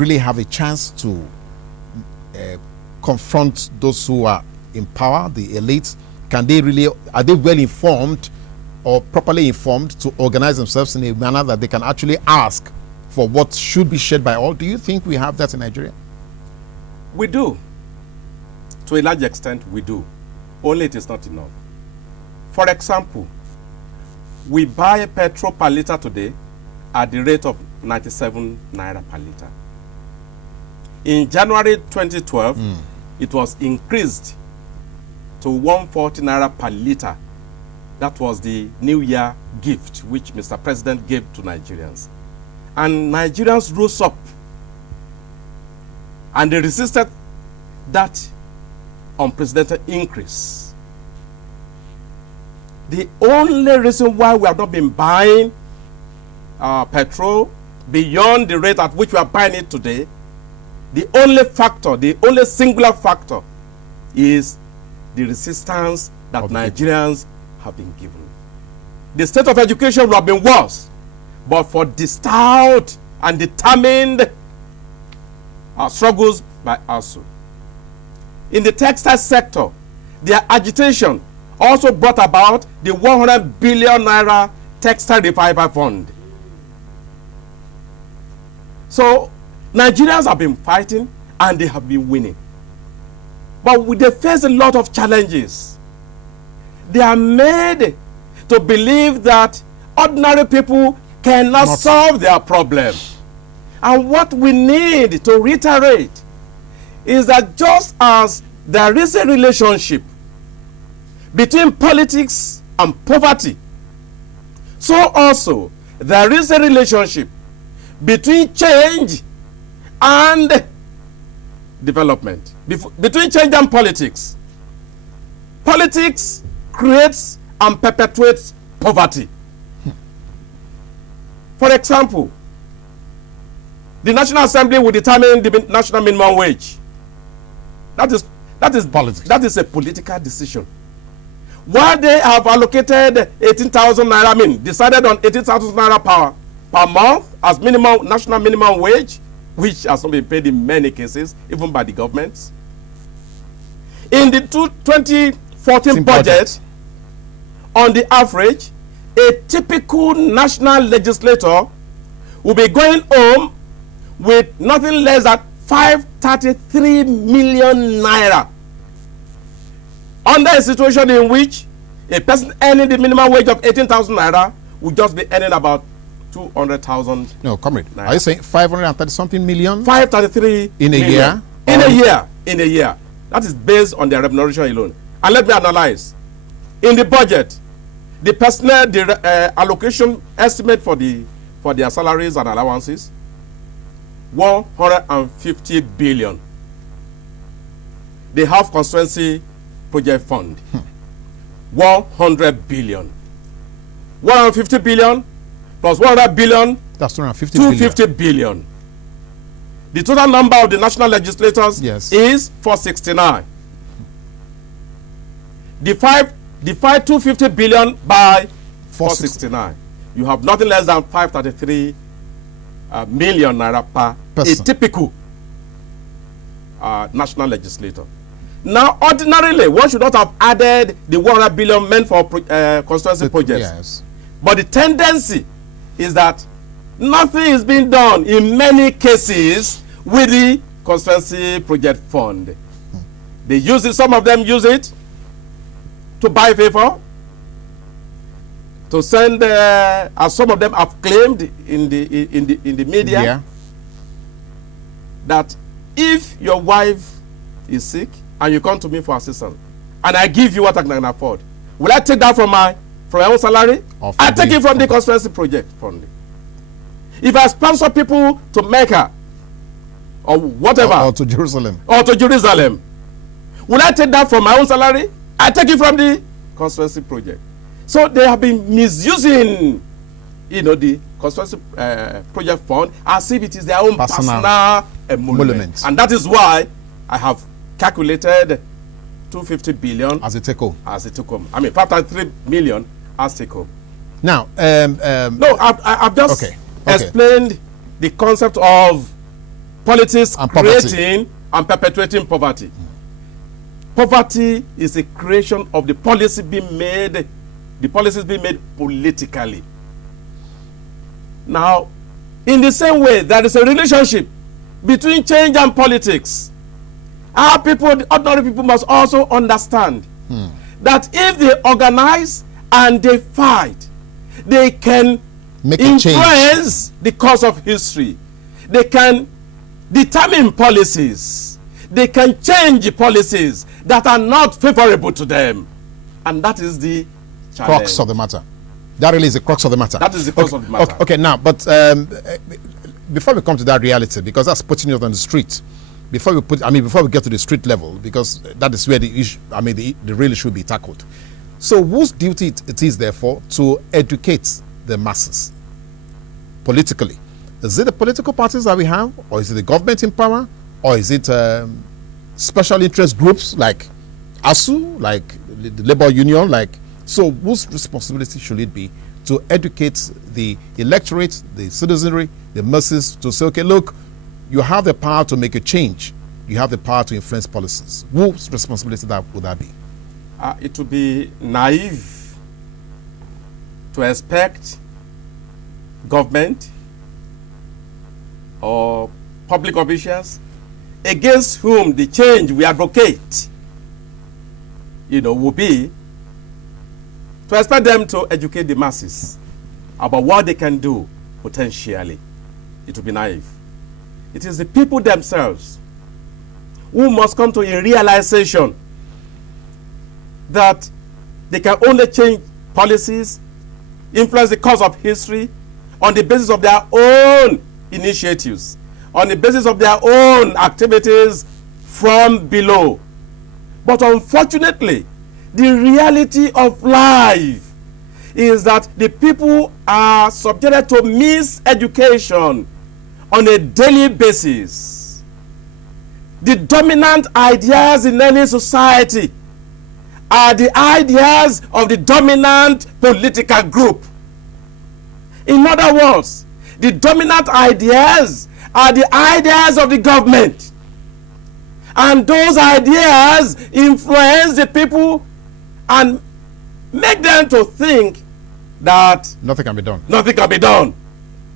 really have a chance to confront those who are in power, the elites? Can they really, are they well informed or properly informed to organize themselves in a manner that they can actually ask for what should be shared by all? Do you think we have that in Nigeria? We do. To a large extent, we do. Only it is not enough. For example, we buy petrol per liter today at the rate of 97 naira per liter. In January 2012, it was increased to 140 naira per liter. That was the New Year gift which Mr. President gave to Nigerians. And Nigerians rose up and they resisted that unprecedented increase. The only reason why we have not been buying petrol beyond the rate at which we are buying it today, the only factor, the only singular factor is the resistance that Nigerians have been given. The state of education would have been worse, but for the stout and determined struggles by ASU. In the textile sector, their agitation also brought about the 100 billion naira textile revival fund. So Nigerians have been fighting and they have been winning. But they face a lot of challenges. They are made to believe that ordinary people cannot solve their problem. And what we need to reiterate is that just as there is a relationship between politics and poverty, so also there is a relationship between change and development, between change and politics. Politics creates and perpetuates poverty. For example, the National Assembly will determine the national minimum wage. That is politics. That is a political decision. While they have allocated 18,000 naira, decided on 18,000 naira per month as national minimum wage, which has not been paid in many cases, even by the governments. In the 2014 budget, on the average, a typical national legislator will be going home with nothing less than 533 million naira. Under a situation in which a person earning the minimum wage of 18,000 naira will just be earning about 200,000. No, comrade. Naira. Are you saying 530 something million? 533 in a year? In a year. That is based on their remuneration alone. And let me analyze. In the budget, the personnel allocation estimate for their salaries and allowances, 150 billion. They have constituency project fund, 100 billion. 150 billion plus 100 billion, that's 250 billion. The total number of the national legislators is 469. Divide 250 billion by 469. You have nothing less than 533 million naira per person. A typical national legislator. Now, ordinarily, one should not have added the 100 billion meant for constituency projects. Yes. But the tendency is that nothing is being done in many cases with the constituency project fund. They use it, some of them use it to buy favor, to send, as some of them have claimed in the media, that if your wife is sick and you come to me for assistance, and I give you what I can afford, will I take that from my own salary? I take it from the constituency project fund. If I sponsor people to Mecca or whatever, or to Jerusalem, will I take that from my own salary? I take it from the constituency project. So they have been misusing, the constituency project fund as if it is their own personal emolument. And that is why I have calculated 250 billion as a take home. I mean, 503 million as take home. Now, no, I've just explained the concept of politics And poverty. creating and perpetuating poverty. Poverty is a creation of the policies being made politically. Now, in the same way, there is a relationship between change and politics. Our people, the ordinary people, must also understand that if they organize and they fight, they can Make a influence the course of history. They can determine policies. They can change policies that are not favorable to them. And that is the challenge. Crux of the matter. That really is the crux of the matter. That is the crux of the matter. Okay, now, but before we come to that reality, because that's putting it on the street, before we get to the street level, because that is where the issue, the real issue will be tackled. So whose duty it is, therefore, to educate the masses politically? Is it the political parties that we have, or is it the government in power, or is it special interest groups like ASU, like the labor union, so whose responsibility should it be to educate the electorate, the citizenry, the masses, to say, okay, look, you have the power to make a change. You have the power to influence policies. Whose responsibility would that be? It would be naive to expect government or public officials against whom the change we advocate, will be to expect them to educate the masses about what they can do potentially. It will be naive. It is the people themselves who must come to a realization that they can only change policies, influence the course of history on the basis of their own initiatives, on the basis of their own activities from below. But unfortunately, the reality of life is that the people are subjected to miseducation on a daily basis. The dominant ideas in any society are the ideas of the dominant political group. In other words, the dominant ideas are the ideas of the government. And those ideas influence the people and make them to think that nothing can be done. Nothing can be done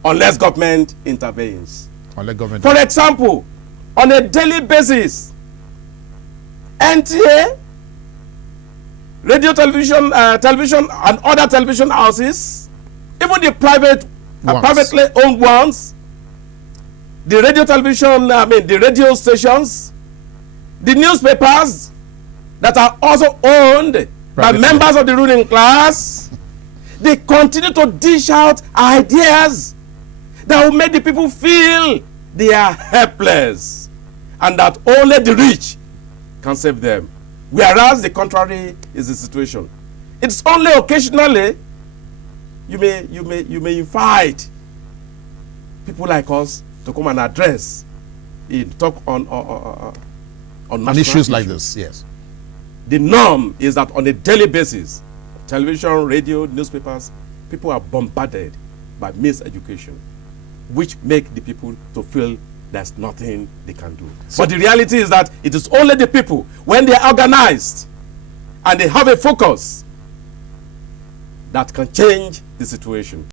unless government intervenes. For example, on a daily basis, NTA, radio, television, and other television houses, even the privately owned ones, the radio, television, the radio stations, the newspapers that are also owned by members of the ruling class, they continue to dish out ideas that will make the people feel they are helpless and that only the rich can save them. Whereas the contrary is the situation. It's only occasionally you may invite people like us to come and address talk on issues like this. Yes. The norm is that on a daily basis, television, radio, newspapers, people are bombarded by miseducation, which make the people to feel there's nothing they can do. But the reality is that it is only the people, when they are organized and they have a focus, that can change the situation.